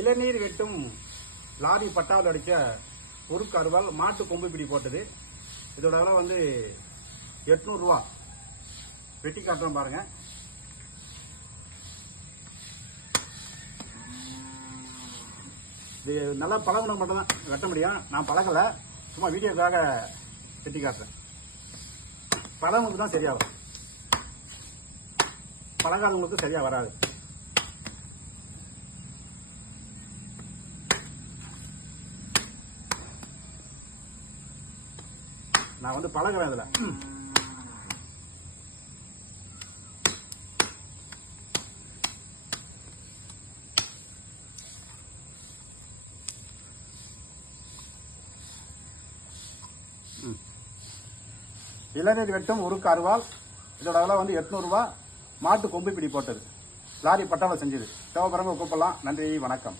இளநீர் வெட்டும் லாரி பட்டாவில் அடித்த ஒரு கருவால் மாட்டு கொம்பு பிடி போட்டது. இதோட விலை வந்து 800 ரூபா. வெட்டி காட்டுறோம் பாருங்க. இது நல்லா பழகுனது மட்டும் தான் வெட்ட முடியும். நான் பழகலை, சும்மா வீடியோக்காக வெட்டி காட்டுறேன். பழகுனதுக்கு தான் சரியாகும், பழகாதவங்களுக்கு சரியா வராது. நான் வந்து பழகுறேன் இதுல. இளநீர் வெட்டும் ஒரு கருவால். இதோட விலை வந்து 800 ரூபா. மாட்டு கொம்பு பிடி போட்டது. லாரி பட்டாவில் செஞ்சது. தேவைப்படுறவங்க கூப்பிடலாம். நன்றி, வணக்கம்.